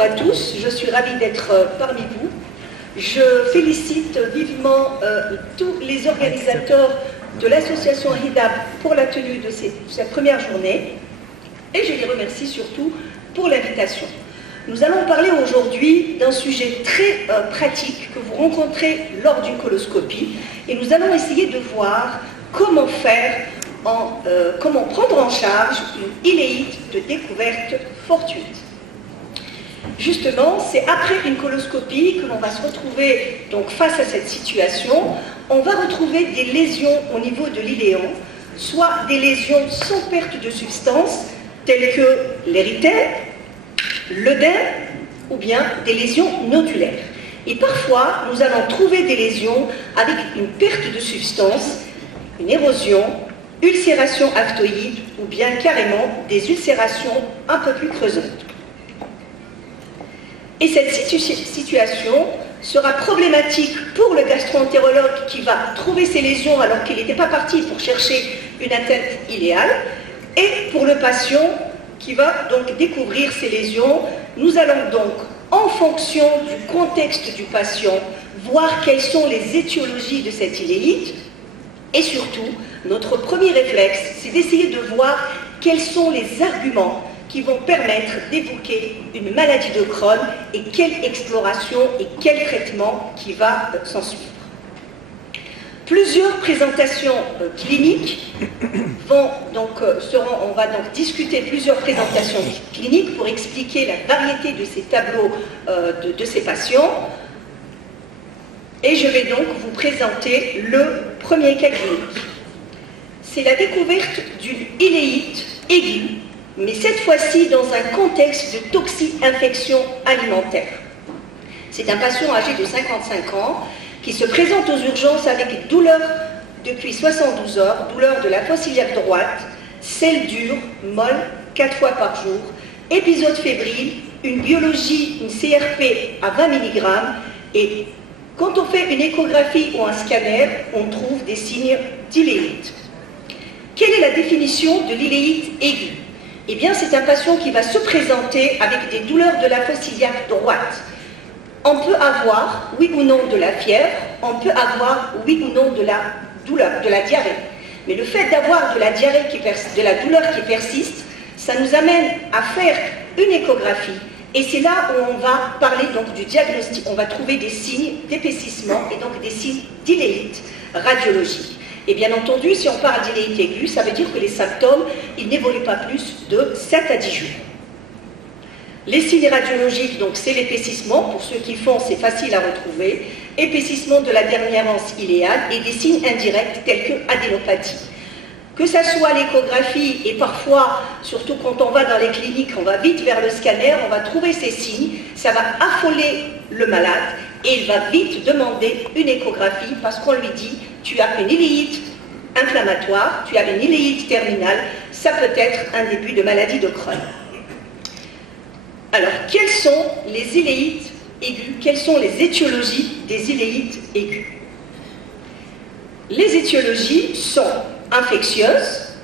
bonjour à tous, je suis ravie d'être parmi vous. Je félicite vivement tous les organisateurs de l'association HIDAP pour la tenue de cette première journée et je les remercie surtout pour l'invitation. Nous allons parler aujourd'hui d'un sujet très pratique que vous rencontrez lors d'une coloscopie et nous allons essayer de voir comment faire, comment prendre en charge une iléite de découverte fortuite. Justement, c'est après une coloscopie que l'on va se retrouver donc face à cette situation. On va retrouver des lésions au niveau de l'iléon, soit des lésions sans perte de substance, telles que l'érythème, l'œdème, ou bien des lésions nodulaires. Et parfois, nous allons trouver des lésions avec une perte de substance, une érosion, ulcération aftoïde, ou bien carrément des ulcérations un peu plus creusantes. Et cette situation sera problématique pour le gastro-entérologue qui va trouver ces lésions alors qu'il n'était pas parti pour chercher une atteinte iléale, et pour le patient qui va donc découvrir ces lésions. Nous allons donc, en fonction du contexte du patient, voir quelles sont les étiologies de cette iléite, et surtout, notre premier réflexe, c'est d'essayer de voir quels sont les arguments qui vont permettre d'évoquer une maladie de Crohn et quelle exploration et quel traitement qui va s'en suivre. Plusieurs présentations cliniques on va donc discuter plusieurs présentations cliniques pour expliquer la variété de ces tableaux de ces patients. Et je vais donc vous présenter le premier cas clinique. C'est la découverte d'une iléite aiguë, mais cette fois-ci dans un contexte de toxi-infection alimentaire. C'est un patient âgé de 55 ans qui se présente aux urgences avec douleur depuis 72 heures, douleur de la fosse iliaque droite, selle dure, molle, 4 fois par jour, épisode fébrile, une biologie, une CRP à 20 mg, et quand on fait une échographie ou un scanner, on trouve des signes d'iléite. Quelle est la définition de l'iléite aiguë? Eh bien, c'est un patient qui va se présenter avec des douleurs de la fosse iliaque droite. On peut avoir, oui ou non, de la fièvre, on peut avoir, oui ou non, de la douleur, de la diarrhée. Mais le fait d'avoir de la diarrhée, de la douleur qui persiste, ça nous amène à faire une échographie. Et c'est là où on va parler donc du diagnostic. On va trouver des signes d'épaississement et donc des signes d'iléite radiologique. Et bien entendu, si on parle d'iléite aiguë, ça veut dire que les symptômes, ils n'évoluent pas plus de 7 à 10 jours. Les signes radiologiques, donc c'est l'épaississement, pour ceux qui font, c'est facile à retrouver, épaississement de la dernière anse iléale et des signes indirects tels que adénopathie. Que ça soit l'échographie et parfois, surtout quand on va dans les cliniques, on va vite vers le scanner, on va trouver ces signes, ça va affoler le malade et il va vite demander une échographie parce qu'on lui dit tu as une iléite inflammatoire, tu as une iléite terminale, ça peut être un début de maladie de Crohn. Alors, quelles sont les iléites aiguës? Quelles sont les étiologies des iléites aiguës? Les étiologies sont infectieuses.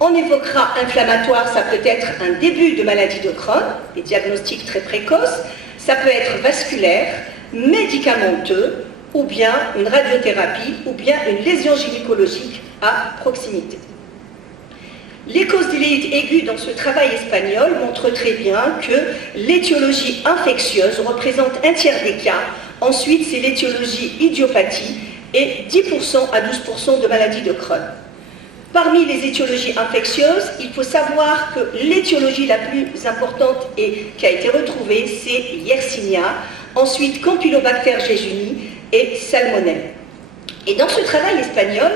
On évoquera inflammatoire, ça peut être un début de maladie de Crohn, des diagnostics très précoces. Ça peut être vasculaire, médicamenteux, ou bien une radiothérapie, ou bien une lésion gynécologique à proximité. Les causes d'iléite aiguë dans ce travail espagnol montrent très bien que l'étiologie infectieuse représente un tiers des cas. Ensuite, c'est l'étiologie idiopathie et 10% à 12% de maladies de Crohn. Parmi les étiologies infectieuses, il faut savoir que l'étiologie la plus importante et qui a été retrouvée, c'est Yersinia, ensuite Campylobacter jejuni et Salmonelle. Et dans ce travail espagnol,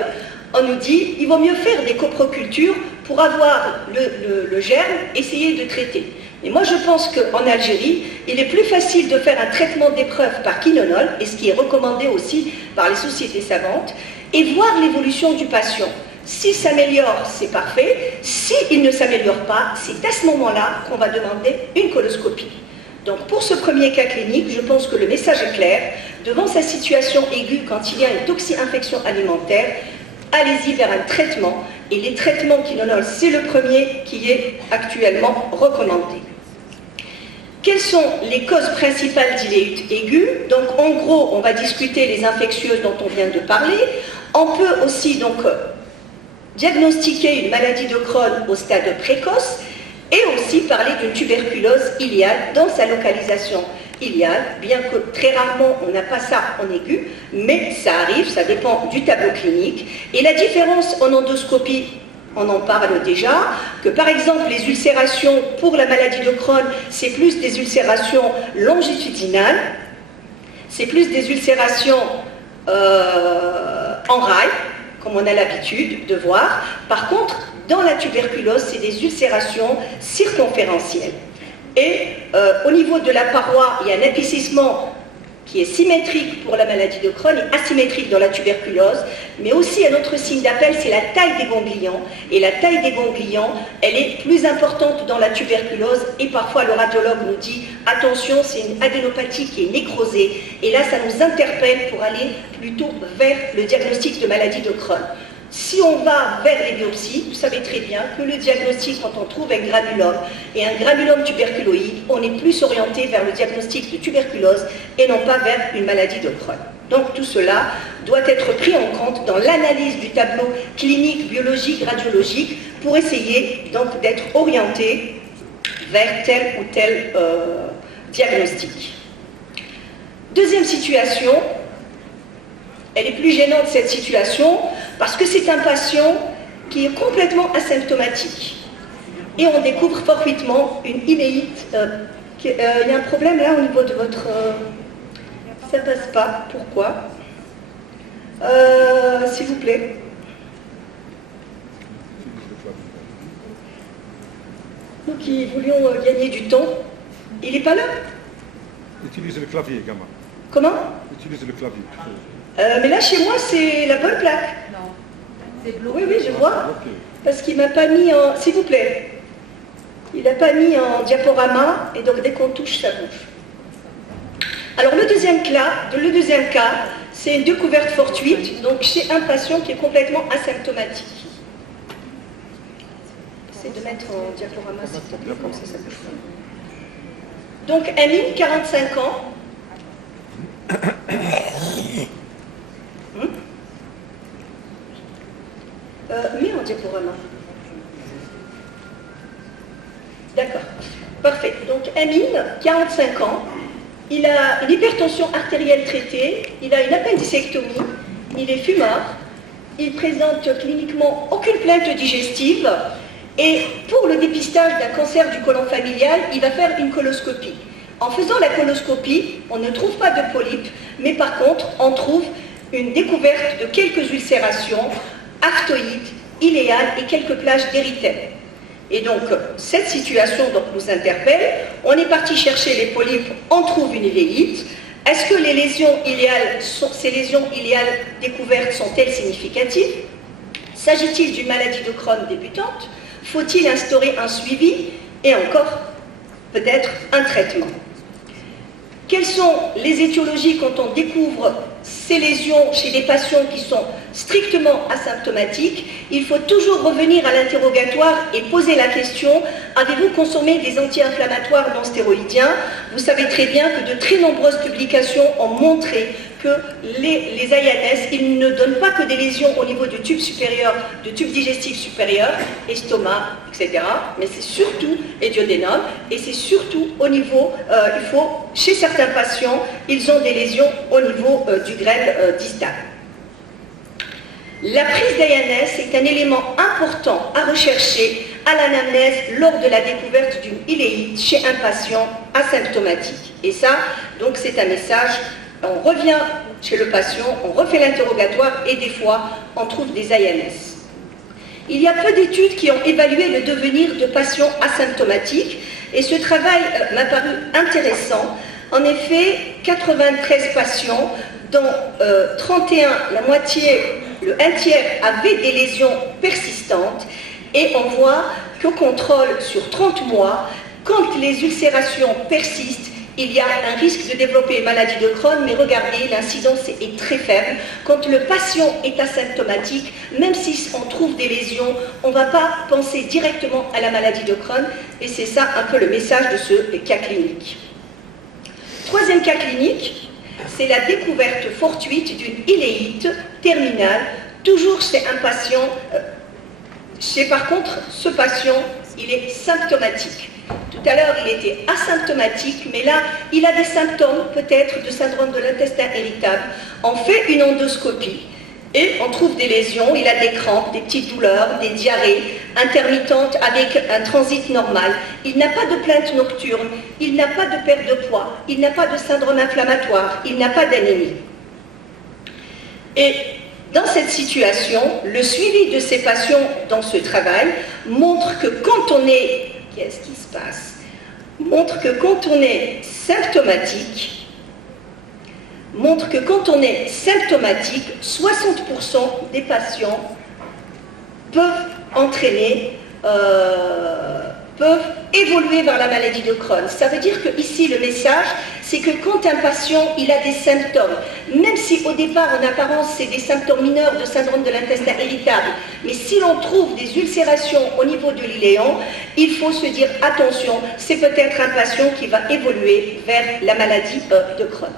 on nous dit qu'il vaut mieux faire des coprocultures pour avoir le germe, essayer de traiter. Et moi je pense qu'en Algérie, il est plus facile de faire un traitement d'épreuve par quinonol, et ce qui est recommandé aussi par les sociétés savantes, et voir l'évolution du patient. S'il s'améliore, c'est parfait. S'il ne s'améliore pas, c'est à ce moment-là qu'on va demander une coloscopie. Donc pour ce premier cas clinique, je pense que le message est clair. Devant sa situation aiguë, quand il y a une toxi-infection alimentaire, allez-y vers un traitement. Et les traitements quinonol, c'est le premier qui est actuellement recommandé. Quelles sont les causes principales d'iléite aiguë? Donc en gros, on va discuter les infectieuses dont on vient de parler. On peut aussi donc diagnostiquer une maladie de Crohn au stade précoce et aussi parler d'une tuberculose iliale dans sa localisation iliale, bien que très rarement on n'a pas ça en aigu, mais ça arrive, ça dépend du tableau clinique. Et la différence en endoscopie, on en parle déjà, que par exemple les ulcérations pour la maladie de Crohn, c'est plus des ulcérations longitudinales, c'est plus des ulcérations en rail, comme on a l'habitude de voir. Par contre, dans la tuberculose, c'est des ulcérations circonférentielles. Et au niveau de la paroi, il y a un épaississement qui est symétrique pour la maladie de Crohn et asymétrique dans la tuberculose, mais aussi un autre signe d'appel, c'est la taille des ganglions. Et la taille des ganglions, elle est plus importante dans la tuberculose et parfois le radiologue nous dit attention, c'est une adénopathie qui est nécrosée. Et là, ça nous interpelle pour aller plutôt vers le diagnostic de maladie de Crohn. Si on va vers les biopsies, vous savez très bien que le diagnostic, quand on trouve un granulome et un granulome tuberculoïde, on est plus orienté vers le diagnostic de tuberculose et non pas vers une maladie de Crohn. Donc tout cela doit être pris en compte dans l'analyse du tableau clinique, biologique, radiologique pour essayer donc d'être orienté vers tel ou tel diagnostic. Deuxième situation, elle est plus gênante cette situation parce que c'est un patient qui est complètement asymptomatique. Et on découvre fortuitement une iléite. Il y a un problème là au niveau de votre... ça passe pas. Pourquoi? S'il vous plaît. Nous qui voulions gagner du temps, il n'est pas là? Utilise le clavier, gamin. Comment? Utilise le clavier. Mais là, chez moi, c'est la bonne plaque. Non, c'est bloqué. Oui, oui, je vois. Parce qu'il ne m'a pas mis en... S'il vous plaît. Il n'a pas mis en diaporama, et donc dès qu'on touche, ça bouge. Alors, le deuxième cas, c'est une découverte fortuite, donc chez un patient qui est complètement asymptomatique. Essayez de mettre en diaporama, s'il te plaît, comme ça bouge pas. Donc, Amine, 45 ans. Mets en diaporama. D'accord. Parfait. Donc, Amine, 45 ans, il a une hypertension artérielle traitée, il a une appendicectomie, il est fumeur, il présente cliniquement aucune plainte digestive et pour le dépistage d'un cancer du côlon familial, il va faire une coloscopie. En faisant la coloscopie, on ne trouve pas de polype, mais par contre, on trouve une découverte de quelques ulcérations, aftoïdes, iléales et quelques plages d'érythème. Et donc, cette situation donc, nous interpelle. On est parti chercher les polypes, on trouve une iléite. Est-ce que les lésions iléales, ces lésions iléales découvertes sont-elles significatives? S'agit-il d'une maladie de Crohn débutante? Faut-il instaurer un suivi et encore peut-être un traitement? Quelles sont les étiologies quand on découvre ces lésions chez des patients qui sont strictement asymptomatiques? Il faut toujours revenir à l'interrogatoire et poser la question: avez-vous consommé des anti-inflammatoires non stéroïdiens? Vous savez très bien que de très nombreuses publications ont montré que les INS, ils ne donnent pas que des lésions au niveau du tube supérieur, du tube digestif supérieur, estomac, etc. Mais c'est surtout les duodénum et c'est surtout au niveau, chez certains patients, ils ont des lésions au niveau du grêle distal. La prise d'INS est un élément important à rechercher à l'anamnèse lors de la découverte d'une iléite chez un patient asymptomatique. Et ça, donc c'est un message. On revient chez le patient, on refait l'interrogatoire et des fois, on trouve des INS. Il y a peu d'études qui ont évalué le devenir de patients asymptomatiques et ce travail m'a paru intéressant. En effet, 93 patients, dont 31, la moitié, un tiers avaient des lésions persistantes et on voit qu'au contrôle sur 30 mois, quand les ulcérations persistent, il y a un risque de développer une maladie de Crohn, mais regardez, l'incidence est très faible. Quand le patient est asymptomatique, même si on trouve des lésions, on ne va pas penser directement à la maladie de Crohn, et c'est ça un peu le message de ce cas clinique. cas clinique, c'est la découverte fortuite d'une iléite terminale, toujours chez un patient. Par contre, ce patient, il est symptomatique. Tout à l'heure, il était asymptomatique, mais là, il a des symptômes, peut-être, de syndrome de l'intestin irritable. On fait une endoscopie et on trouve des lésions, il a des crampes, des petites douleurs, des diarrhées intermittentes avec un transit normal. Il n'a pas de plainte nocturne, il n'a pas de perte de poids, il n'a pas de syndrome inflammatoire, il n'a pas d'anémie. Et dans cette situation, le suivi de ces patients dans ce travail montre que quand on est... Qu'est-ce qui se passe? Montre que quand on est symptomatique, 60% des patients peuvent évoluer vers la maladie de Crohn. Ça veut dire que ici le message, c'est que quand un patient il a des symptômes, même si au départ en apparence c'est des symptômes mineurs de syndrome de l'intestin irritable, mais si l'on trouve des ulcérations au niveau de l'iléon, il faut se dire attention, c'est peut-être un patient qui va évoluer vers la maladie de Crohn.